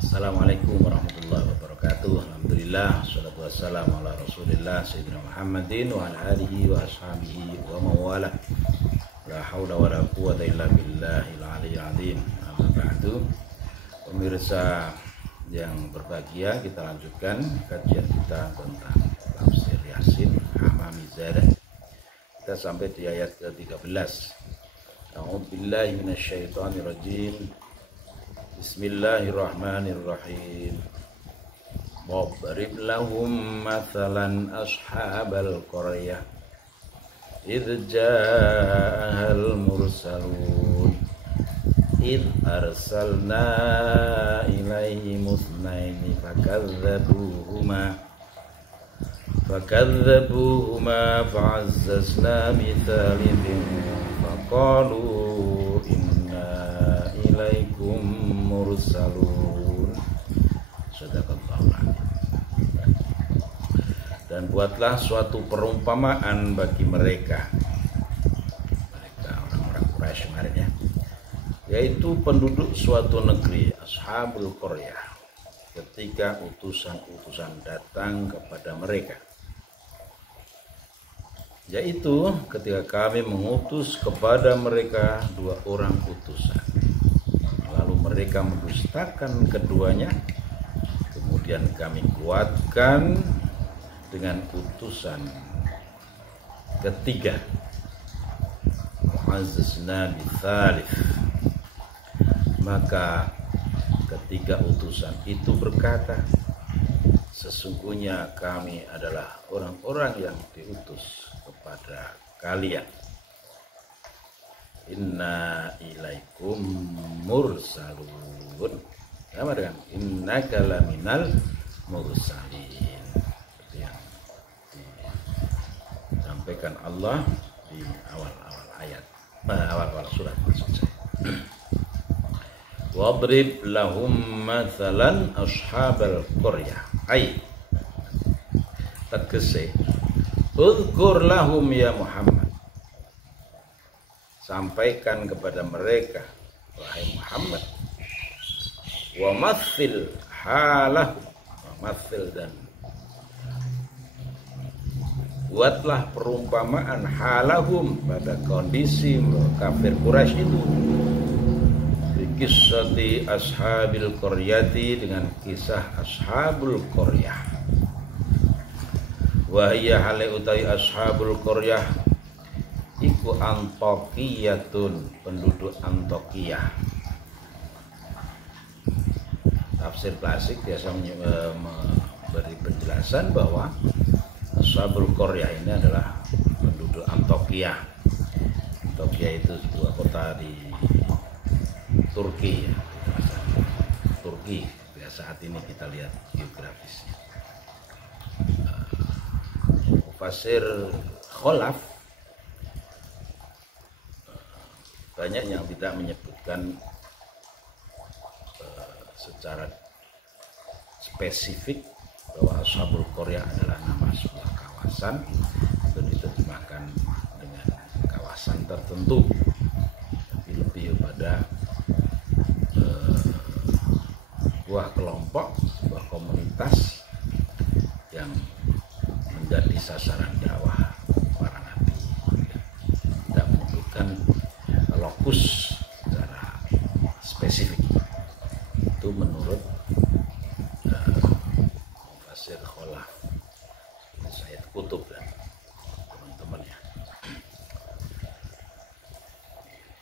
Assalamualaikum warahmatullahi wabarakatuh. Alhamdulillah, salatu wassalamu ala rasulillah Sayyidina Muhammadin wa ala alihi wa ashabihi wa mawala. La hawla wa la quwata illa billahil aliyyil azim. Amma ba'du. Pemirsa yang berbahagia, kita lanjutkan kajian kita tentang tafsir Yasin Amami Zadah. Kita sampai di ayat ke-13. A'udzubillahi minasyaitonir rajim. Bismillahirrahmanirrahim. Wadrib lahum mathalan ashabal qaryah idh ja'ahal mursalun idh arsalna ilaihim itsnaini fakadzabuhuma fa'azzazna bithalithin faqalu inna ilaikum mursalun. Sadaqallahu adzim. Dan buatlah suatu perumpamaan bagi mereka orang-orang Quraisy kemarin ya, yaitu penduduk suatu negeri, ashabul qaryah, ketika utusan-utusan datang kepada mereka, yaitu ketika kami mengutus kepada mereka dua orang utusan, lalu mereka mendustakan keduanya, kemudian kami kuatkan dengan utusan ketiga, mu'azzazna bitsalits. Maka ketiga utusan itu berkata, sesungguhnya kami adalah orang-orang yang diutus kepada kalian. Inna ilaikum mursalun. Sama dengan innaka laminal mursalin. Seperti yang disampaikan Allah di awal-awal ayat, awal-awal surat maksud saya. Wadrib lahum mathalan ashabal qaryah. Ai tegese udhkur lahum ya Muhammad, sampaikan kepada mereka wahai Muhammad, wa mathil halahu, wa mathil, dan buatlah perumpamaan halahum pada kondisi kafir Quraisy itu, kisati ashabil qaryati, dengan kisah ashabul qaryah. Wahia hale utai ashabul qaryah iku Antokiyatun, penduduk Antokiyah. Tafsir klasik biasa memberi penjelasan bahwa ashabul qaryah ini adalah penduduk Antokiyah. Antokiyah itu sebuah kota di Turki ya, Turki ya, saat ini kita lihat geografisnya. Mufassir Khalaf banyak yang tidak menyebutkan secara spesifik bahwa ashabul qaryah adalah nama sebuah kawasan itu diterjemahkan dengan kawasan tertentu, tapi lebih pada sebuah kelompok, sebuah komunitas yang menjadi sasaran dakwah para nabi. Tidak menyebutkan lokus secara spesifik. Itu menurut Mufassir Khalaf, Sayyid Qutb dan teman-temannya.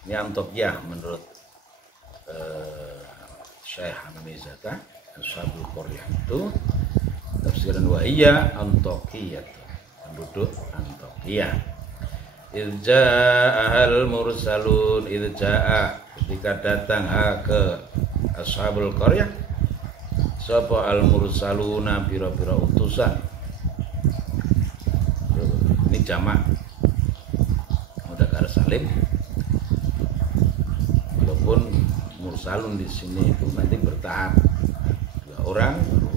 Ini Antokiyah menurut Syekh Amami Zadah, ashabul qaryah itu tafsiran wahiyya Antokiyah, penduduk Antokiyah. Idh ja'ahal mursalun, idh ja'a, ketika datang ke ashabul qaryah sapa al mursaluna, pira-pira utusan. Ini jamak mudzakkar salim, walaupun mursalun di sini itu nanti bertahap, dua orang baru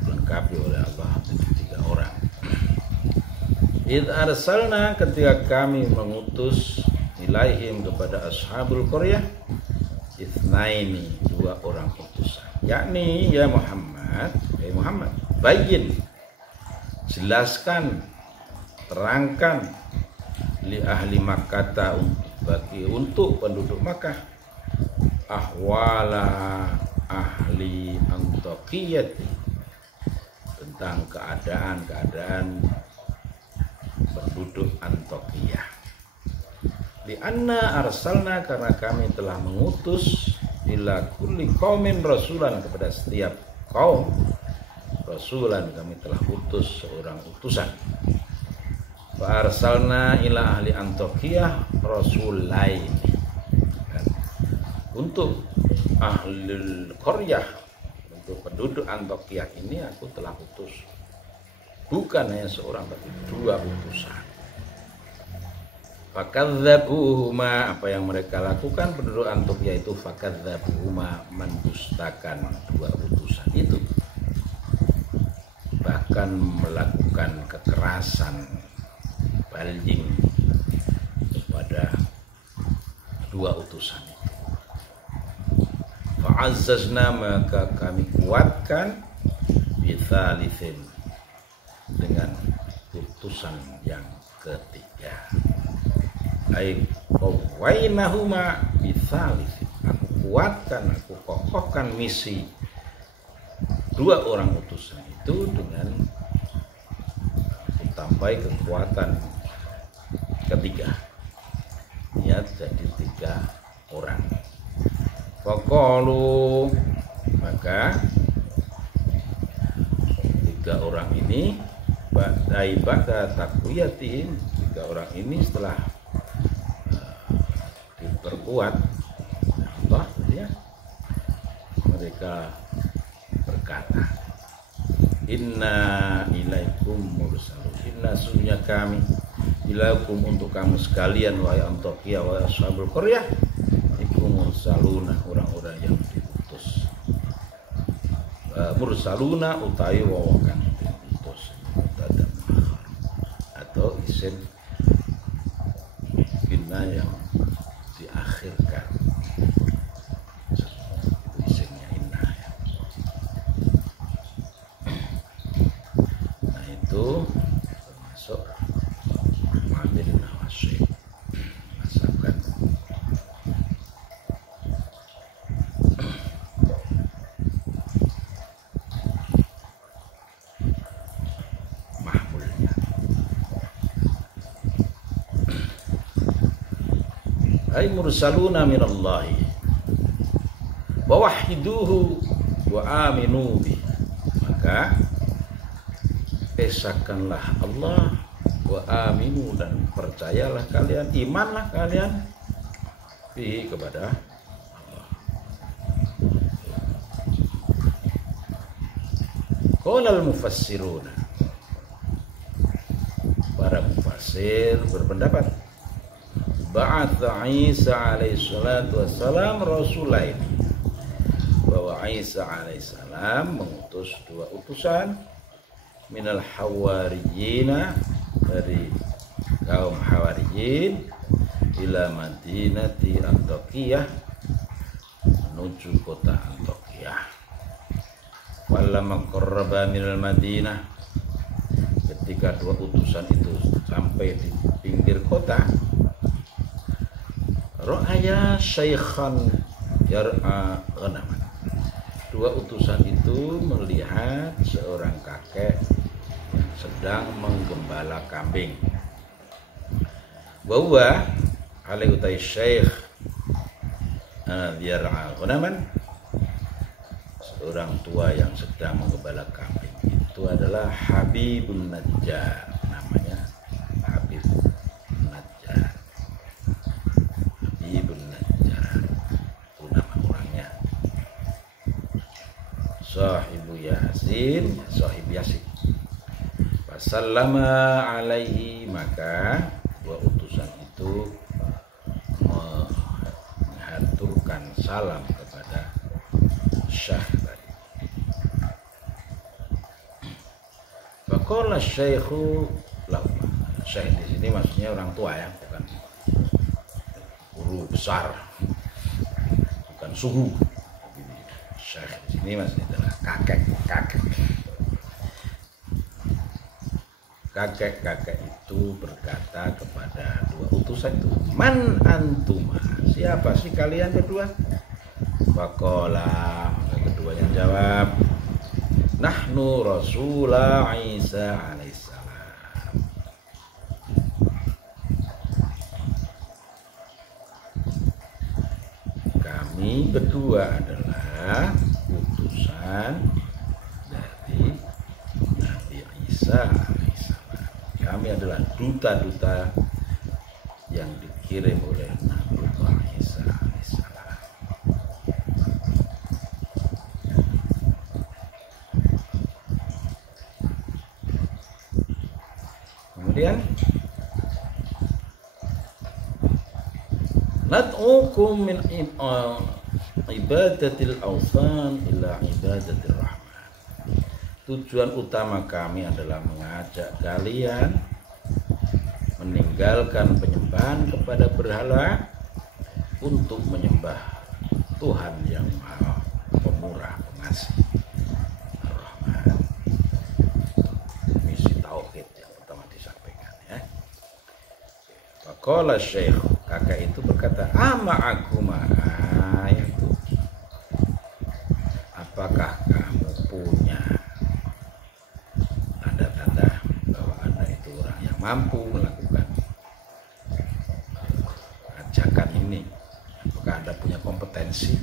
dilengkapi oleh Allah menjadi tiga orang. Idh arsalna, ketika kami mengutus ilaihim, kepada ashabul qaryah, isnaini, dua orang utusan. Yakni ya Muhammad, bayyin, jelaskan, terangkan li ahli Makkah, untuk penduduk Makkah, ahwala ahli Antokiyah, tentang keadaan penduduk Antokiyah. Di anna arsalna, karena kami telah mengutus ila kulli qaumin rasulan, kepada setiap kaum rasulan, kami telah utus seorang utusan. Fa arsalna ila ahli Antokiyah rasulain, untuk ahli qaryah, untuk penduduk Antokiyah ini aku telah utus bukan hanya seorang tapi dua utusan. Fakadzabuhuma, apa yang mereka lakukan penduduk Antokiyah itu, fakadzabuhuma, mendustakan dua utusan itu, bahkan melakukan kekerasan baljing kepada dua utusan itu. Fa'azzazna, maka kami kuatkan bitsalitsin, dengan utusan yang ketiga. Ai qawainahuma bitsalitsin, aku kuatkan, aku kokohkan misi dua orang utusan itu dengan tambah kekuatan ketiga, ya, jadi 3 orang. Faqalu, maka 3 orang ini ba'da taqwiyatin, 3 orang ini setelah diperkuat Allah, ya, mereka berkata, inna ilaikum mursalun, inna, sesungguhnya kami, ilaikum, untuk kamu sekalian, wahai Antokiyah, wahai ashabul qaryah, ikum mursaluna, orang-orang yang diutus. Mursaluna utawi wawakan diutus, atau isim inna yang diakhirkan, itu isimnya inna, ya. Nah, itu termasuk Muhammadin Nawasib, masakan mahmulnya. Ay mursaluna minallahi wa wahiduhu wa aminu bi, maka esakanlah Allah, wa aminu, dan percayalah kalian, imanlah kalian bihi, kepada Allah. Qala al-mufassiruna, para mufassir berpendapat, ba'atha Isa alaihi salatu wassalam rasulaini, bahwa Isa alaihi salam mengutus 2 utusan, minal hawariyina, dari kaum hawariyin, ila madinati Antokiyah, menuju kota Antokiyah. Falamma qarraba minal Madinah, ketika 2 utusan itu sampai di pinggir kota, ra'aya syaikhan yar'a ghanaman, 2 utusan itu melihat seorang kakek yang sedang menggembala kambing. Bahwa alaihi utai syaikh yar'a ghanaman, seorang tua yang sedang menggembala kambing itu adalah Habibun Najjar, namanya Habib Najjar. Habibun Najjar itu nama orangnya. Sahibu Yasin, sahib Yasin. Wasallama alaihi, maka 2 utusan itu mengaturkan salam kepada Syekh tadi. Faqala syekhu lahu, syekh di sini maksudnya orang tua, ya, bukan guru besar, bukan suhu. Syekh di sini maksudnya adalah kakek itu berkata kepada dua utusan itu, man antuma, siapa sih kalian berdua? Faqala, keduanya jawab, nahnu Rasulullah Isa alaihissalam. Kami berdua adalah utusan dari Nabi Isa alaihissalam. Kami adalah duta-duta yang dikirim oleh Nabi Isa alaihissalam. Kemudian nad'ukum min ibadatil awthan ila ibadatir rahman. Tujuan utama kami adalah mengajak kalian meninggalkan penyembahan kepada berhala untuk menyembah Tuhan yang Maha Pemurah, Pengasih, Ar-Rahman. Misi tauhid yang pertama disampaikan ya. Faqala Syekh, kakak itu berkata, ama'akuma ayatu, apakah kamu punya tanda-tanda bahwa Anda itu orang yang mampu melakukan ajakan ini? Apakah Anda punya kompetensi?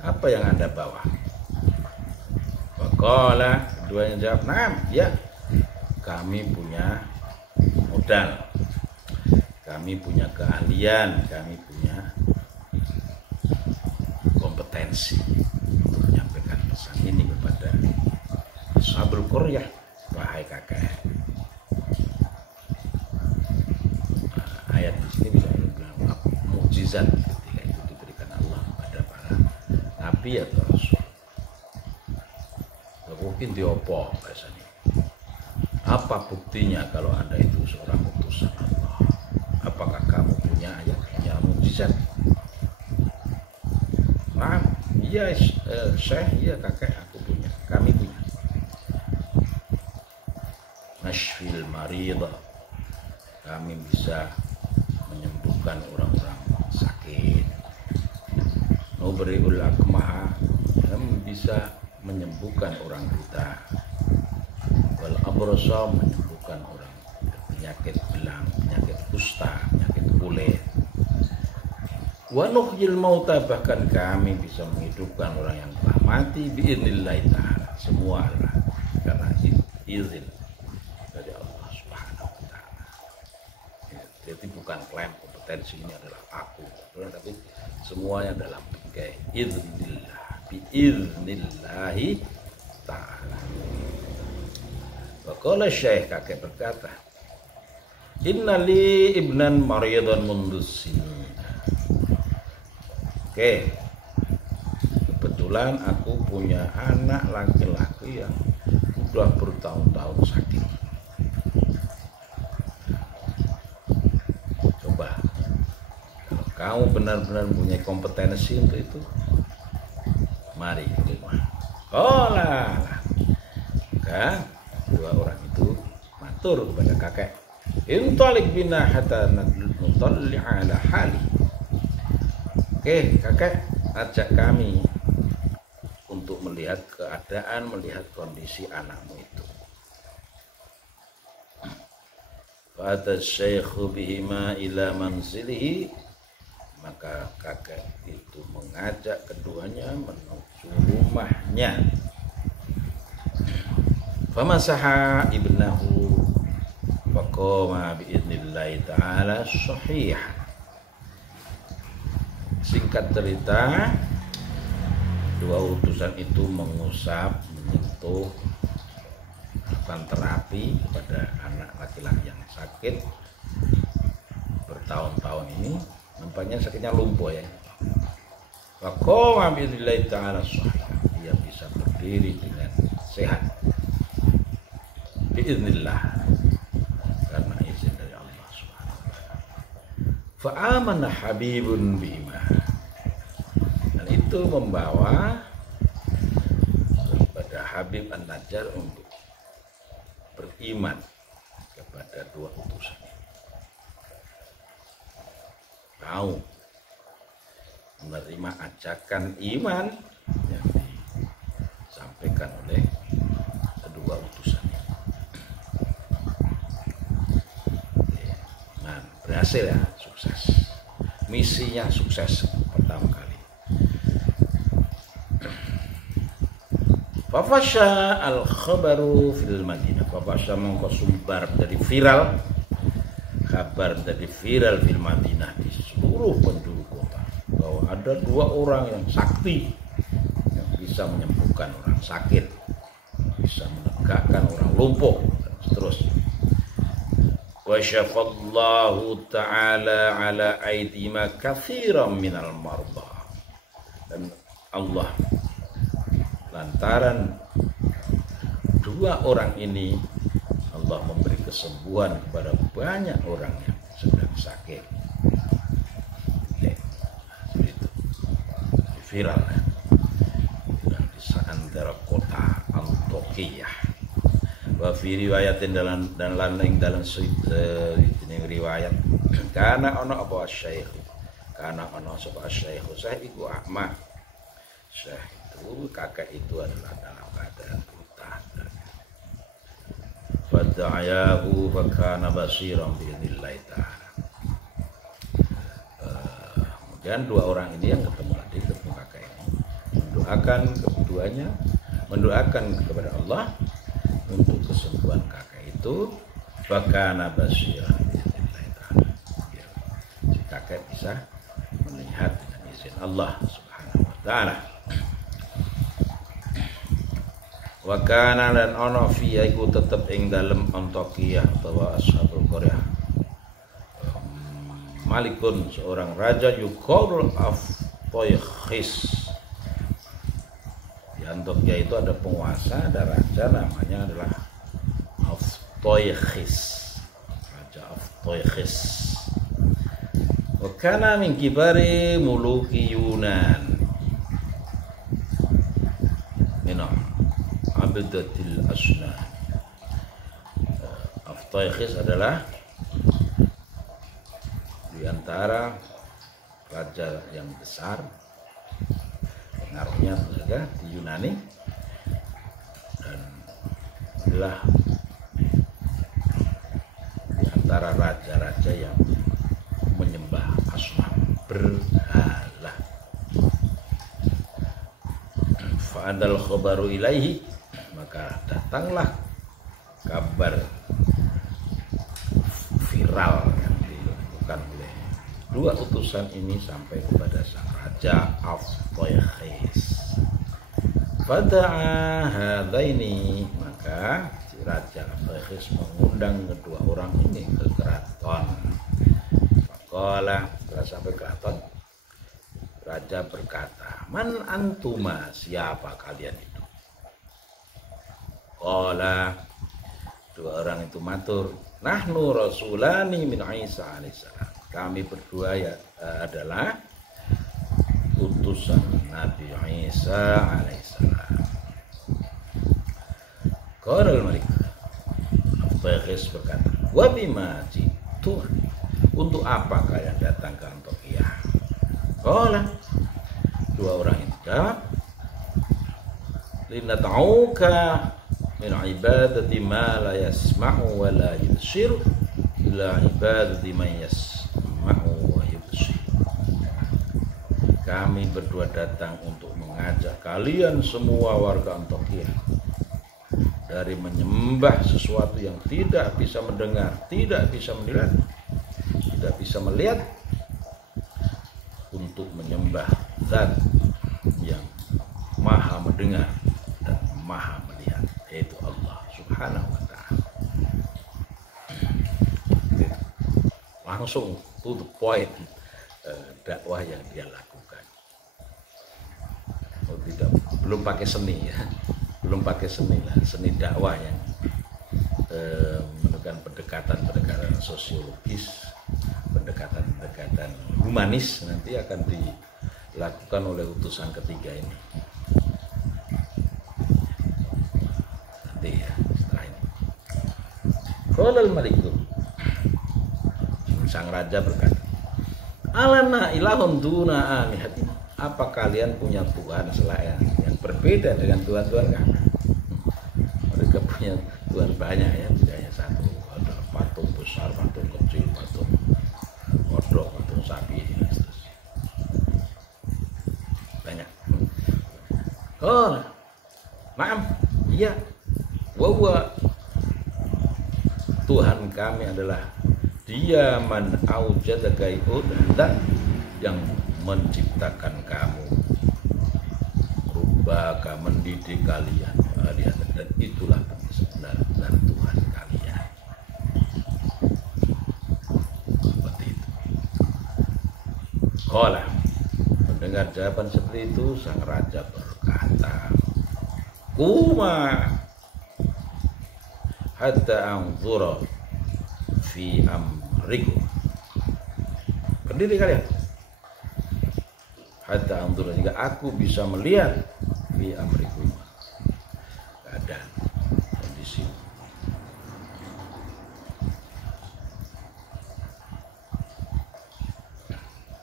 Apa yang Anda bawa? Faqala, keduanya jawab, "Naam, ya. Kami punya modal. Kami punya keahlian, kami punya kompetensi untuk menyampaikan pesan ini kepada Ashabul Qaryah, wahai kakek." Ayat di sini bisa dibilang mukjizat ketika itu diberikan Allah kepada para nabi atau rasul. Mungkin diopo biasanya. Apa buktinya kalau Anda itu seorang utusan Allah? Apakah kamu punya ayat, punya mukjizat? Nah, iya Syekh, iya kakek, aku punya, kami punya. Nashfil marida, kami bisa menyembuhkan orang-orang sakit. Nubri'ul akmaha, kami bisa menyembuhkan orang buta. Wal abrasa, menyembuhkan orang penyakit belang, penyakit kusta, penyakit kulit. Wa nuhyil mauta, bahkan kami bisa menghidupkan orang yang telah mati biidznillah ta'ala. Semua adalah karena izin dari Allah Subhanahu wa taala. Jadi bukan klaim kompetensi ini adalah aku, tapi semuanya dalam bingkai iznillah, biiznillahi ta'ala. Waqala Syekh, kakek berkata, innali ibnan maridan mundus sinin. Oke, kebetulan aku punya anak laki-laki yang sudah bertahun-tahun sakit. Coba, kalau kamu benar-benar punya kompetensi untuk itu, mari ke rumah. Olah, maka dua orang itu matur kepada kakek, intalik bina hatta nutalli ala hali. Oke, kakek, ajak kami untuk melihat keadaan, melihat kondisi anakmu itu. Fa'ata syaikhu bihima ila manzilihi, maka kakek itu mengajak keduanya menuju rumahnya. Famasaha ibnahu faqama biidnillahi ta'ala sahihan. Singkat cerita, dua utusan itu mengusap, menyentuh, melakukan terapi kepada anak laki-laki yang sakit bertahun-tahun ini. Nampaknya sakitnya lumpuh ya. Faqama biidnillahi ta'ala sahihan. Dia bisa berdiri dengan sehat. Biiznillah, karena izin dari Allah Subhanahu wa taala. Fa'amana habibun bima, itu membawa kepada Habib An-Najjar untuk beriman kepada dua utusan. Mau menerima ajakan iman yang disampaikan oleh kedua utusan. Nah, berhasil ya, sukses. Misinya sukses pertama kali. Fafasha al-khabaru fil Madinah. Fafasha mongko sumbar dari viral, kabar menjadi viral fil Madinah di seluruh penduduk kota bahwa ada dua orang yang sakti yang bisa menyembuhkan orang sakit, bisa menegakkan orang lumpuh dan seterusnya. Wa syafallahu ta'ala ala aidima katsiran minal marda. Dan Allah lantaran dua orang ini Allah memberi kesembuhan kepada banyak orang yang sedang sakit. Itu viral ya. Di antara kota Antioquia. Wa fi riwayatin dan lain dalam riwayat karena ono apa syekh, karena ono sapa syekh iku Ahmad. Syekh itu kakek itu adalah dalam keadaan buta. Fada'ayahu fakana basiran bi'idnillahi ta'ala. Kemudian dua orang ini yang ketemu kakek ini mendoakan keduanya, mendoakan kepada Allah untuk kesembuhan kakek itu. Fakana basiran bi'idnillahi ta'ala. Si kakek bisa melihat dengan izin Allah Subhanahu wa ta'ala. Wakana dan ono fi iku tetep ing dalem Antioquia bahwa Ashabul Qaryah Malikun seorang raja yuqaul Aftoykhis. Di Antioquia itu ada penguasa, ada raja namanya adalah Aftoykhis, Raja Aftoykhis. Wakana min kibari muluki Yunan. Abdatil Asna. Aftoykhis adalah di antara raja yang besar, pengaruhnya juga di Yunani, dan adalah di antara raja-raja yang menyembah asnam, berhala. Fa'adal khabaru ilaihi, maka datanglah kabar viral yang dilakukan oleh dua utusan ini sampai kepada sang raja Aftoykhis. Fada'a hadaini, maka si raja Aftoykhis mengundang kedua orang ini ke keraton. Faqala, setelah sampai keraton, raja berkata, "Man antuma, siapa kalian itu?" Qala, dua orang itu matur, "Nahnu rasulani min Isa alaihissalam." Kami berdua ya adalah utusan Nabi Isa alaihissalam. Qala al-Malik, Aftoykhis berkata, "Wa bima jitu?" Untuk apa kalian datang ke Antioquia? Qala, dua orang itu jawab, "Linata'uka min ibadati ma la yasma'u wa la yubsir ila ibadati man yasma'u wa yubsir." Kami berdua datang untuk mengajak kalian semua warga Antioquia dari menyembah sesuatu yang tidak bisa mendengar, tidak bisa melihat, tidak bisa melihat, untuk menyembah Zat yang maha mendengar dan maha melihat, yaitu Allah Subhanahu wa ta'ala. Langsung to the point dakwah yang dia lakukan. Belum pakai seni ya, belum pakai seni lah, seni dakwah yang menunjukkan pendekatan sosiologis, pendekatan humanis nanti akan dilakukan oleh utusan ketiga ini. Nanti ya, setelah ini. Qala al-maliku, sang raja berkata, alana ilahun duna alihatina, apa kalian punya Tuhan selain yang berbeda dengan Tuhan-Tuhan kami? Mereka punya Tuhan banyak ya, tidak hanya satu. Ada patung besar, patung kecil, patung kodok, patung sapi, banyak. Oh, maaf, iya, wawa Tuhan kami adalah Dia man aujada dan yang menciptakan kamu, rubaka mendidik kalian, dan itulah benar-benar Tuhan kalian. Seperti itu. Qala, mendengar jawaban seperti itu, sang raja berkata, kuma hatta anzura fi amrikum, berdiri kalian, hatta anzura, jika aku bisa melihat fi amrikum, keadaan kondisi.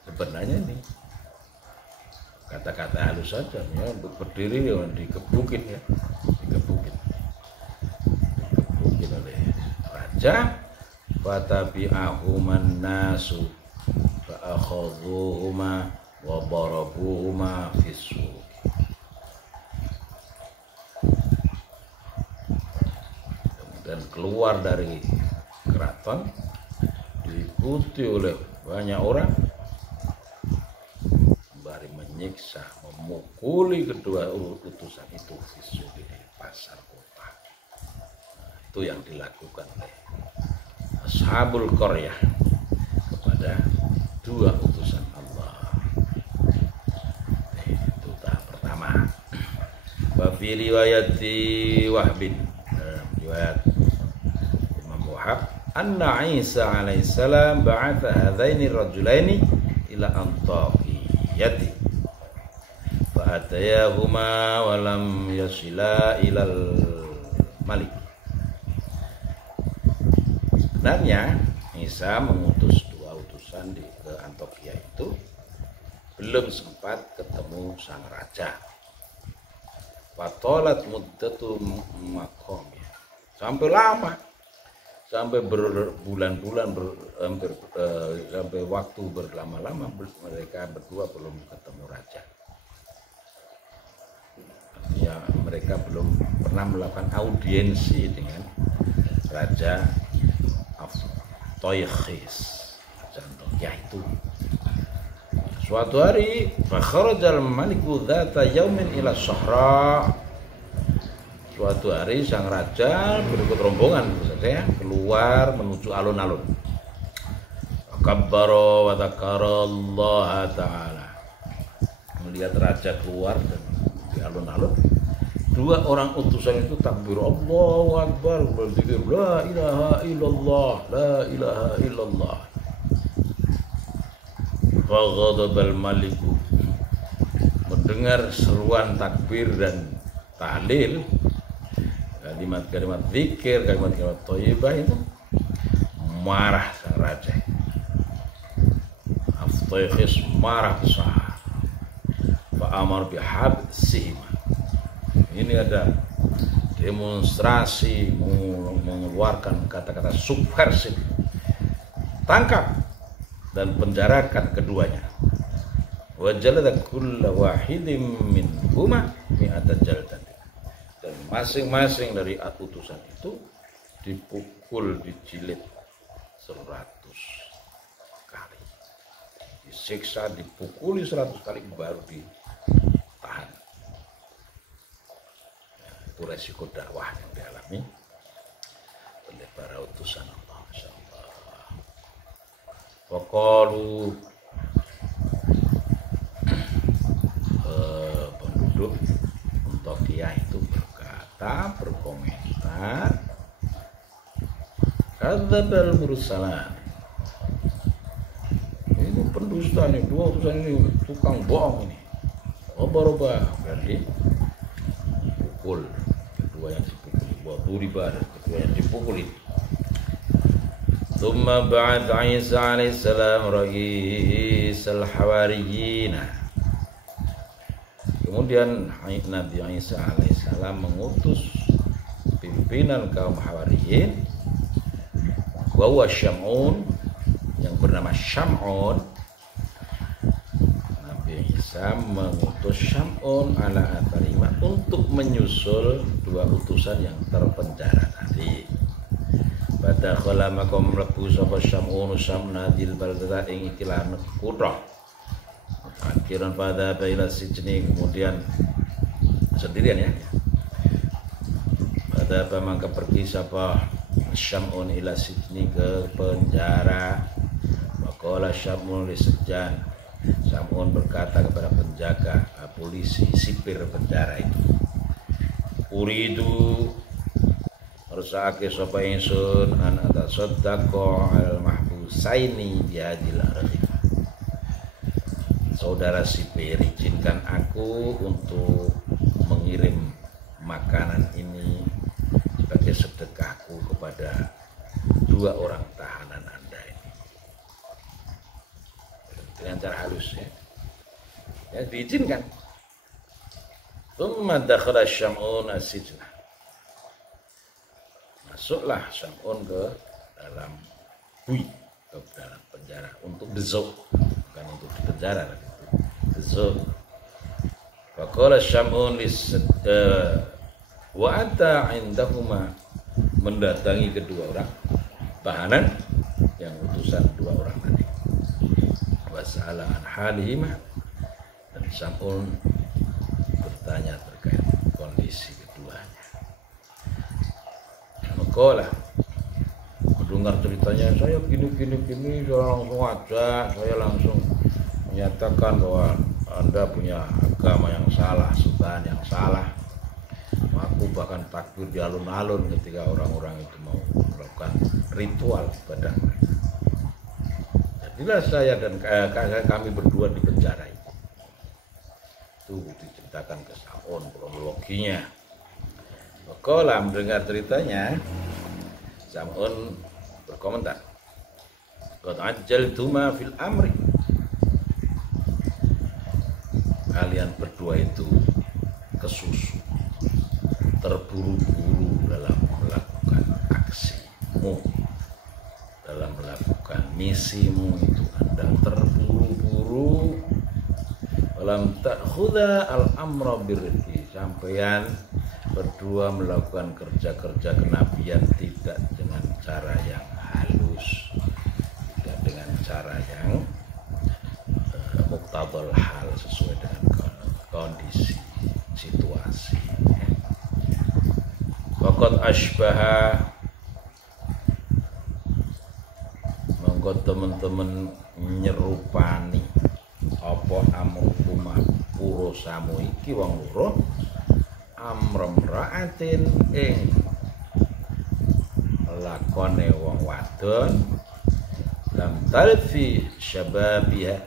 Sebenarnya ini kata-kata halus saja ya, untuk berdiri ya, dikebukin ya, dikebukin oleh raja. Fatabi'ahuman nasu fa'akhadhuhuma wa darabuhuma fis-suq. Kemudian keluar dari keraton, diikuti oleh banyak orang, sembari menyiksa, memukuli kedua utusan itu fis-suq, di pasar kota. Itu yang dilakukan oleh Ashabul Qaryah kepada dua utusan Allah. Itu tahap pertama. Wa fi riwayati Wahbin, riwayat Imam Wahab, anna Isa alaihissalam ba'atha hadaini rajulaini ila Antaqiyati fa atayahuma wa lam yasila ilal malik. Sebenarnya Isa mengutus dua utusan ke Antioquia itu belum sempat ketemu sang raja. Fatolat muddatu maqamnya, sampai lama, sampai berbulan-bulan, sampai waktu berlama-lama mereka berdua belum ketemu raja. Artinya mereka belum pernah melakukan audiensi dengan raja Toykhis, yaitu suatu hari fakharajal maliku dzata yaumin ila sahra. Suatu hari sang raja berikut rombongan saja keluar menuju alun-alun. Kabbara wa dzakara Allah taala. Melihat raja keluar dan di alun-alun, dua orang utusan itu takbir Allahu Akbar, berzikir la ilaha illallah, la ilaha illallah. Faghadabal maliku, mendengar seruan takbir dan tahlil, kalimat-kalimat zikir, kalimat-kalimat thayyibah itu, marah sang raja. Aftaihis marah besar. Fa'amar bihabsihim. Ini ada demonstrasi mengeluarkan kata-kata subversif. Tangkap dan penjarakan keduanya. Wa jalada kulla wahidin minhuma mi'ata jaldah. Dan masing-masing dari utusan itu dipukul, dijilid 100 kali. Disiksa, dipukuli 100 kali baru ditahan. Itu resiko dakwah yang dialami oleh para utusan Allah. Insyaallah. Waqalu, penduduk Antioquia itu berkata, berkomentar, kadzdzabal mursalan. Ini penduduk dusta nih, dua utusan ini tukang bohong ini. Roba-roba berarti pukul, kedua yang dipukuli, buat duriba, kedua yang dipukuli. Thumma ba'atha Isa alaihissalam ra'isal hawariyin. Kemudian Nabi Isa alaihissalam mengutus pimpinan kaum Hawariyin, wa huwa Syam'un, yang bernama Syam'un. Nabi Isa mengutus Syam'un ala atarima untuk menyusul dua utusan yang terpenjara tadi. Pada kala makom mlebu sapa Syam'un samnadil baldata ing ikilah kutha. Akhiran pada baila sijni, kemudian sendirian ya. Pada maka pergi sapa Syam'un ila sijni, ke penjara. Maqala Syam'un li sejan. Syam'un berkata kepada penjaga, polisi sipir penjara itu, uridu rusake sapa ingsun an atasaddaqa al mahbusaini bihadil arqi. Saudara sipir, izinkan aku untuk mengirim makanan ini sebagai sedekahku kepada dua orang tahanan Anda ini, dengan cara halus ya, ya diizinkan. Tsumma dakhala Syam'un as-sijna, masuklah Syam'un ke dalam bui, ke dalam penjara untuk bezok, bukan untuk di penjara lagi, bezok. Faqala Syam'un wa anta indahuma, mendatangi kedua orang tahanan yang utusan dua orang tadi. Wasa'ala an halihima, dan Syam'un bertanya terkait kondisi keduanya. Maka mendengar ceritanya, saya gini, saya langsung aja, saya langsung menyatakan bahwa Anda punya agama yang salah, sembahan yang salah. Aku bahkan takbir di alun-alun ketika orang-orang itu mau melakukan ritual ibadah mereka. Jadilah saya dan kami berdua di penjara itu. Itu diceritakan ke Syam'un kronologinya. Maka mendengar ceritanya, Syam'un berkomentar, qad ajjaltuma fil amri, kalian berdua itu kesusu, terburu-buru dalam melakukan aksimu, dalam melakukan misimu itu Anda terburu-buru. Dalam ta'khudha al-amra birrifqi, sampeyan berdua melakukan kerja-kerja kenabian tidak dengan cara yang halus, tidak dengan cara yang muqtadal hal, sesuai dengan kondisi situasi. Faqad asbaha, monggo teman-teman nyerupani apa amrukuma urusamu iki wong loro, amram ra'atin ing lakone wong wadon, lam talid fi syababiha,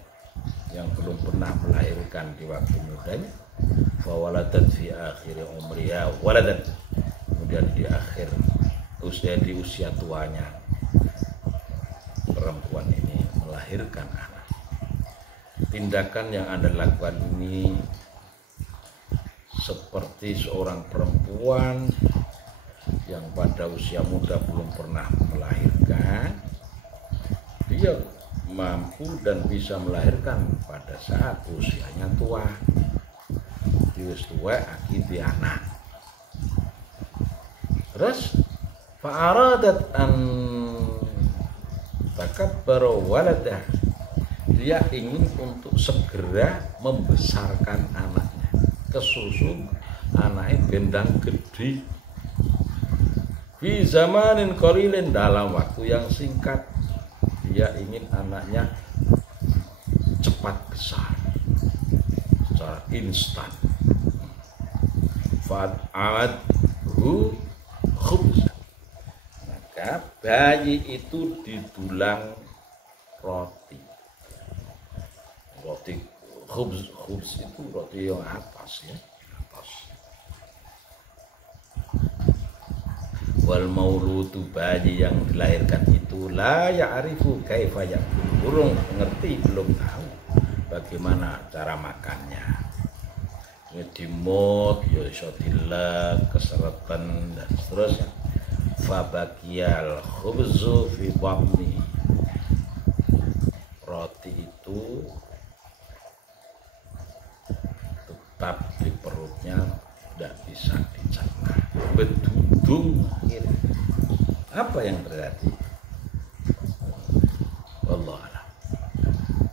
yang belum pernah melahirkan di waktu mudanya, fa waladat fi akhir umriha waladat, kemudian di akhir usia, di usia tuanya perempuan ini melahirkan anak. Tindakan yang Anda lakukan ini seperti seorang perempuan yang pada usia muda belum pernah melahirkan, dia mampu dan bisa melahirkan pada saat usianya tua. Dia tua akibat anak. Terus fa'aradat an takabbara waladah, dia ingin untuk segera membesarkan anaknya, kesusu anaknya bendang gede, fi zamanin qalilin, dalam waktu yang singkat. Dia ingin anaknya cepat besar secara instan. Fa'adhu khubz, maka bayi itu didulang roti. Khubz itu roti yang atas ya, atas. Wal mauludu, bayi yang dilahirkan itu la ya'rifu kaifa yakul, belum ngerti, belum tahu bagaimana cara makannya. Ini dimut, ya iso dilek, keseretan dan seterusnya. Fabakiyal khubzu fi batni, roti itu tetap di perutnya, tidak bisa dicerna, bedudung akhirnya. Apa yang terjadi? Wallahu a'lam.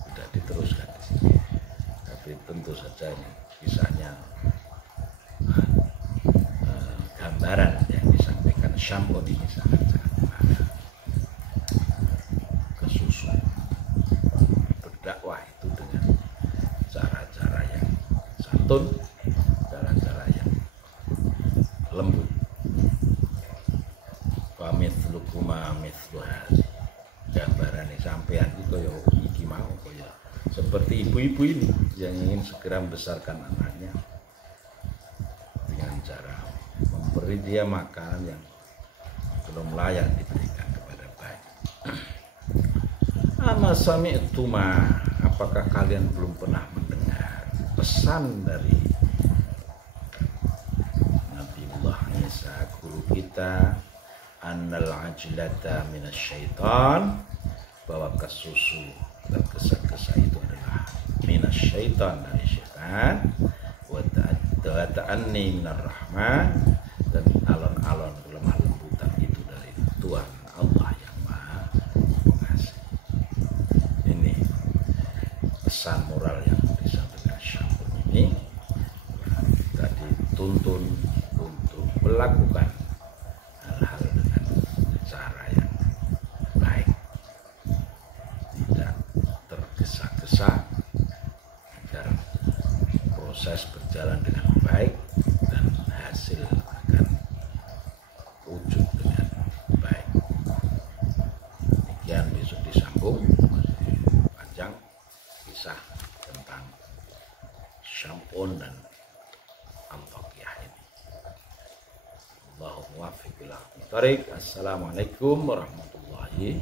Tidak diteruskan di sini. Tapi tentu saja ini kisahnya gambaran yang disampaikan Syambon ini sangat-sangat menarik. Kesusu berdakwah itu dengan cara-cara yang santun, cara-cara yang lembut. Wa mithlukuma mithlu hadzi, gambaran sampean itu kaya iki mau, kaya seperti ibu-ibu ini yang ingin segera membesarkan anaknya dengan cara memberi dia makanan yang belum layak diberikan kepada bayi. Ama sami'tuma, apakah kalian belum pernah mendengar pesan dari Nabiullah Isa guru kita, annal ajlata minasyaitan, bahwa kesusu, tergesa-gesa itu adalah minasyaitan, dari syaitan, wa ta'anni minar rahman, dan alon-alon lemah lembutan itu dari Tuhan Allah yang Maha Pengasih. Ini pesan moral yang disampaikan Syambon ini. Kita dituntun untuk melakukan hal-hal dengan cara yang baik, tidak tergesa-gesa, agar proses berjalan dengan baik dan hasil akan wujud dengan baik. Demikian, besok disambung, masih panjang kisah tentang Syambon dan Antakya ini. Allahu muwaffiq ila aqwamit thoriq. Assalamualaikum warahmatullahi